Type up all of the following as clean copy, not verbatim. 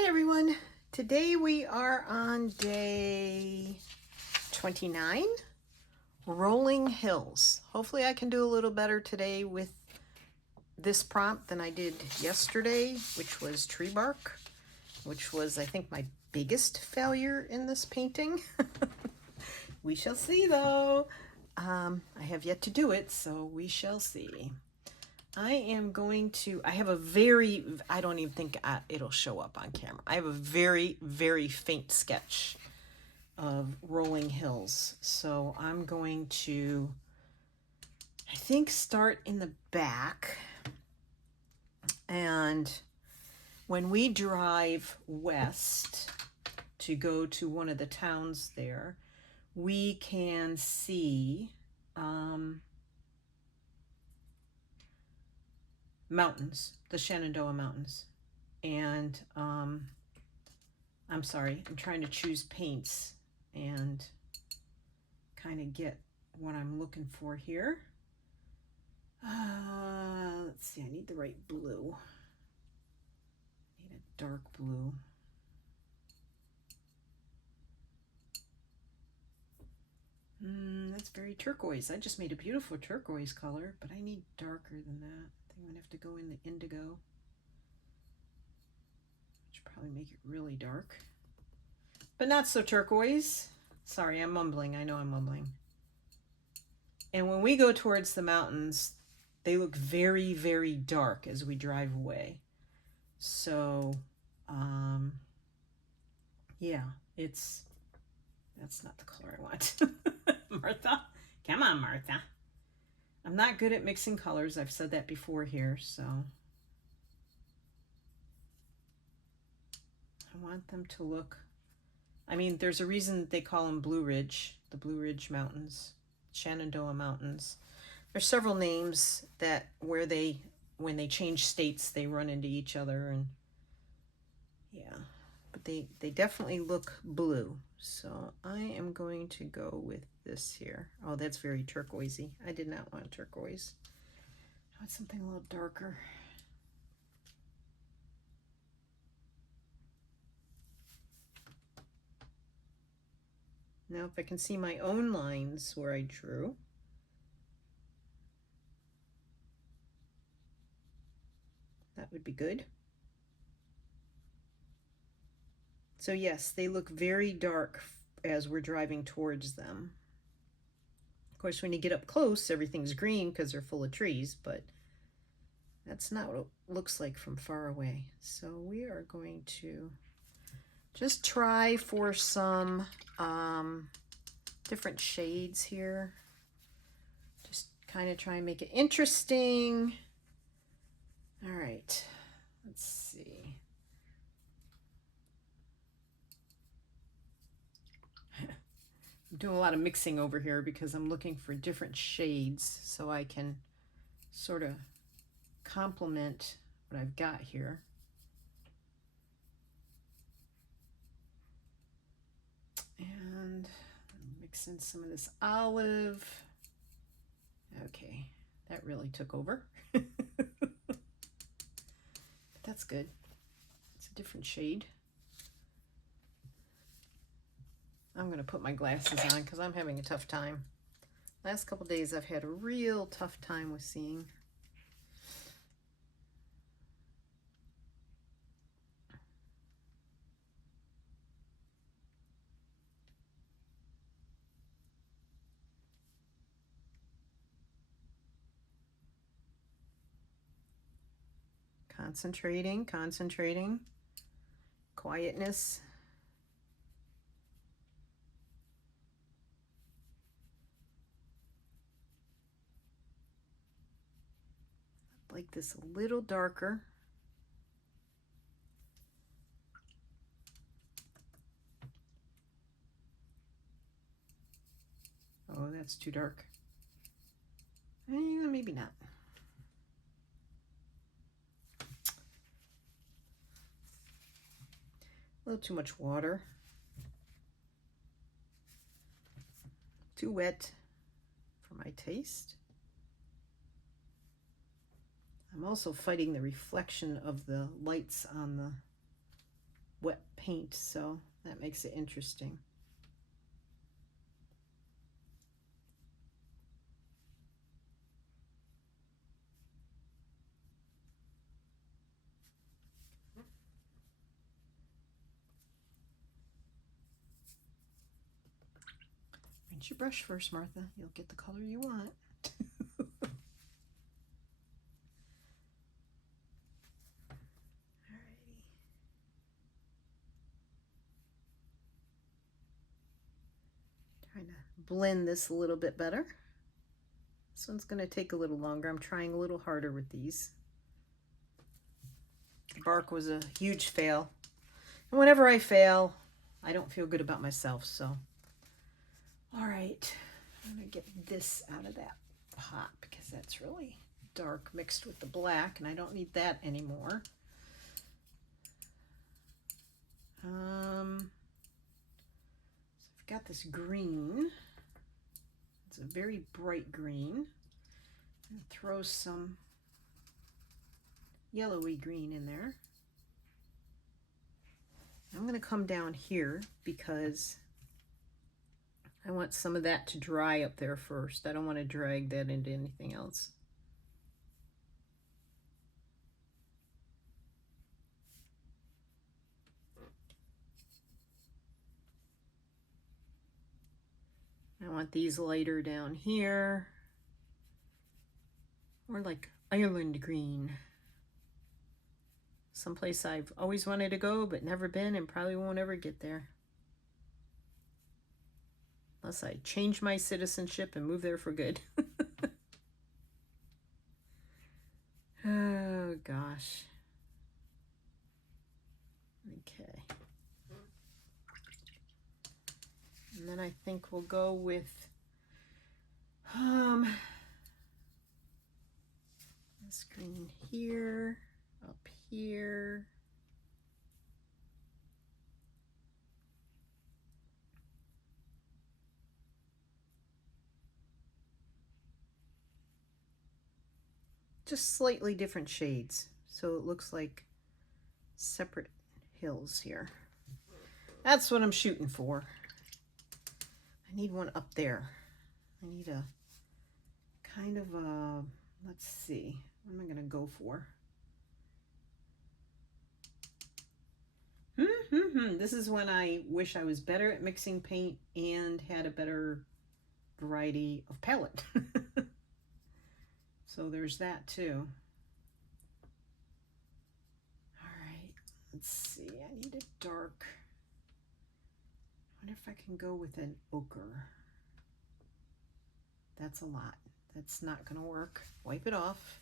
Hi everyone. Today we are on day 29, Rolling Hills. Hopefully I can do a little better today with this prompt than I did yesterday, which was tree bark, which was I think my biggest failure in this painting. We shall see though. I have yet to do it, so we shall see. I am going to, I have a very, I don't even think it'll show up on camera. I have a very, very faint sketch of rolling hills. So I'm going to, I think, start in the back. And when we drive west to go to one of the towns there, we can see mountains, the Shenandoah Mountains. And I'm sorry, I'm trying to choose paints and kind of get what I'm looking for here. Let's see, I need the right blue. I need a dark blue. That's very turquoise. I just made a beautiful turquoise color, but I need darker than that. I think I'm gonna have to go in the indigo, which probably make it really dark, but not so turquoise. Sorry, I'm mumbling. I know I'm mumbling. And when we go towards the mountains, they look very, very dark as we drive away. So, yeah, that's not the color I want. Martha, come on, Martha. I'm not good at mixing colors. I've said that before here, so I want them to look, I mean, there's a reason they call them Blue Ridge, the Blue Ridge Mountains, Shenandoah Mountains. There's several names that where they, when they change states, they run into each other, and yeah, but they definitely look blue. So I am going to go with this here. Oh, that's very turquoisey. I did not want turquoise. I want something a little darker. Now if I can see my own lines where I drew. That would be good. So yes, they look very dark as we're driving towards them. Of course, when you get up close, everything's green because they're full of trees, but that's not what it looks like from far away. So we are going to just try for some different shades here. Just kind of try and make it interesting. All right, let's see. I'm doing a lot of mixing over here because I'm looking for different shades so I can sort of complement what I've got here. And mix in some of this olive. Okay, that really took over. But that's good. It's a different shade. I'm going to put my glasses on because I'm having a tough time. Last couple days I've had a real tough time with seeing. Concentrating. Quietness. Like this a little darker. Oh, that's too dark. Maybe not. A little too much water. Too wet for my taste. I'm also fighting the reflection of the lights on the paint, so that makes it interesting. Rinse your brush first, Martha. You'll get the color you want. Trying to blend this a little bit better. This one's going to take a little longer. I'm trying a little harder with these. The bark was a huge fail. And whenever I fail, I don't feel good about myself, so. All right, I'm going to get this out of that pot because that's really dark mixed with the black, and I don't need that anymore. So I've got this green. It's a very bright green. And throw some yellowy green in there. I'm going to come down here because I want some of that to dry up there first. I don't want to drag that into anything else. I want these lighter down here, or like Ireland green. Someplace I've always wanted to go but never been and probably won't ever get there. Unless I change my citizenship and move there for good. Oh gosh. Okay. And then I think we'll go with this green here, up here. Just slightly different shades, so it looks like separate hills here. That's what I'm shooting for. I need one up there. I need a kind of a, let's see, what am I gonna go for? This is when I wish I was better at mixing paint and had a better variety of palette. So there's that too. All right, let's see, I need a dark. I wonder if I can go with an ochre. That's a lot. That's not gonna work. Wipe it off.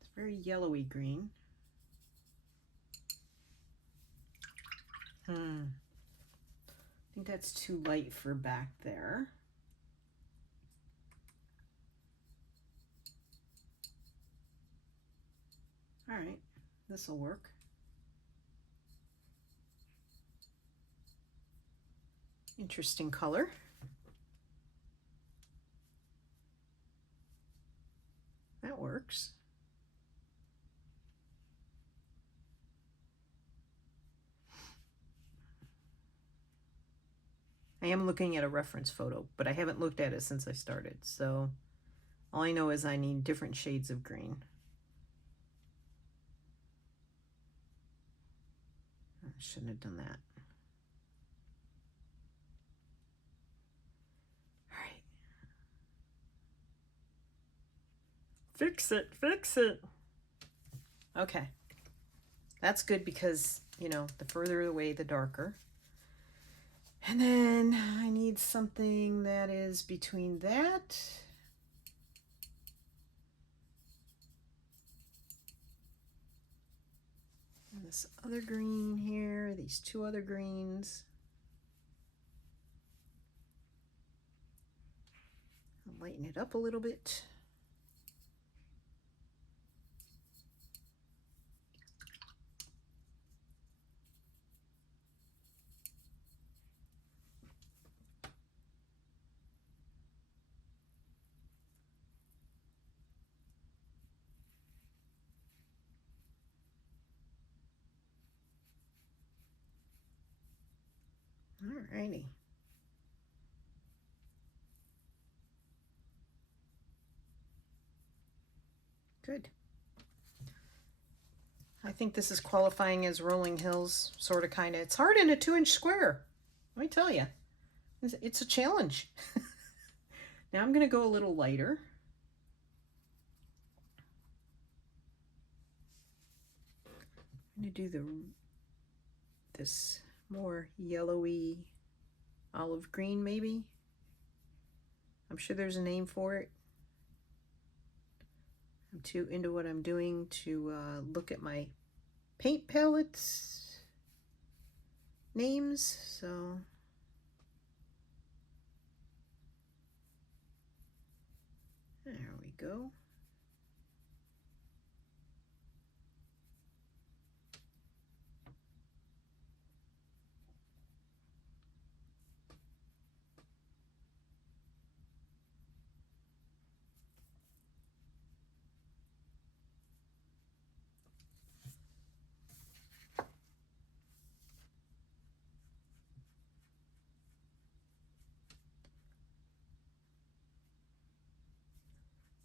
It's very yellowy green. I think that's too light for back there. All right, this will work. Interesting color. That works. I am looking at a reference photo, but I haven't looked at it since I started, so all I know is I need different shades of green. I shouldn't have done that. All right. Fix it, fix it. Okay. That's good because, you know, the further away, the darker. And then I need something that is between that and this other green here, these two other greens. I'll lighten it up a little bit. Alrighty. Good. I think this is qualifying as Rolling Hills, sort of, kind of. It's hard in a 2-inch square. Let me tell you. It's a challenge. Now I'm going to go a little lighter. I'm going to do this more yellowy olive green, maybe. I'm sure there's a name for it. I'm too into what I'm doing to look at my paint palettes names, so there we go.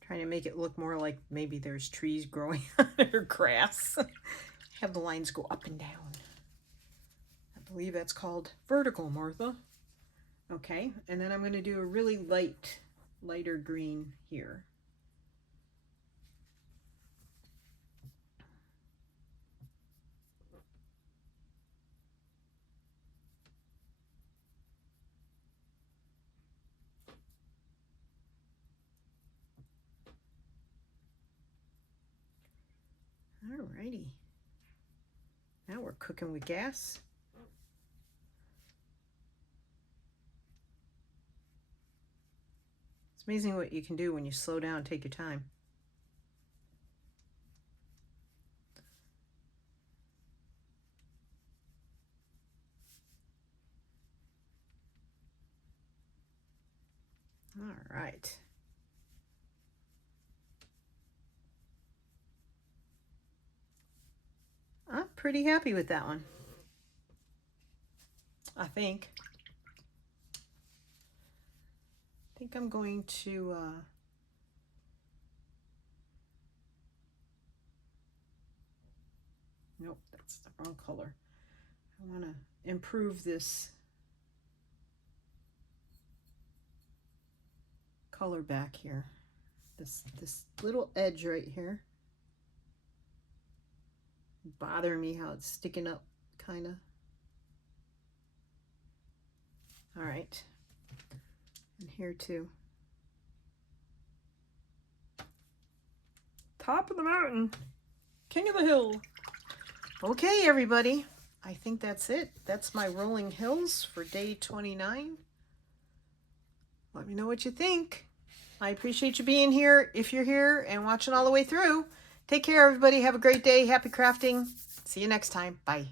Trying to make it look more like maybe there's trees growing or grass. Have the lines go up and down. I believe that's called vertical, Martha. Okay, and then I'm going to do a really lighter green here. Alrighty. Now we're cooking with gas. It's amazing what you can do when you slow down and take your time. All right. I'm pretty happy with that one, I think. I think I'm going to nope, that's the wrong color. I want to improve this color back here. This little edge right here. Bother me how it's sticking up, kind of. All right, and here too. Top of the mountain, king of the hill. Okay, everybody, I think that's it. That's my Rolling Hills for day 29. Let me know what you think. I appreciate you being here, if you're here and watching all the way through. Take care, everybody. Have a great day. Happy crafting. See you next time. Bye.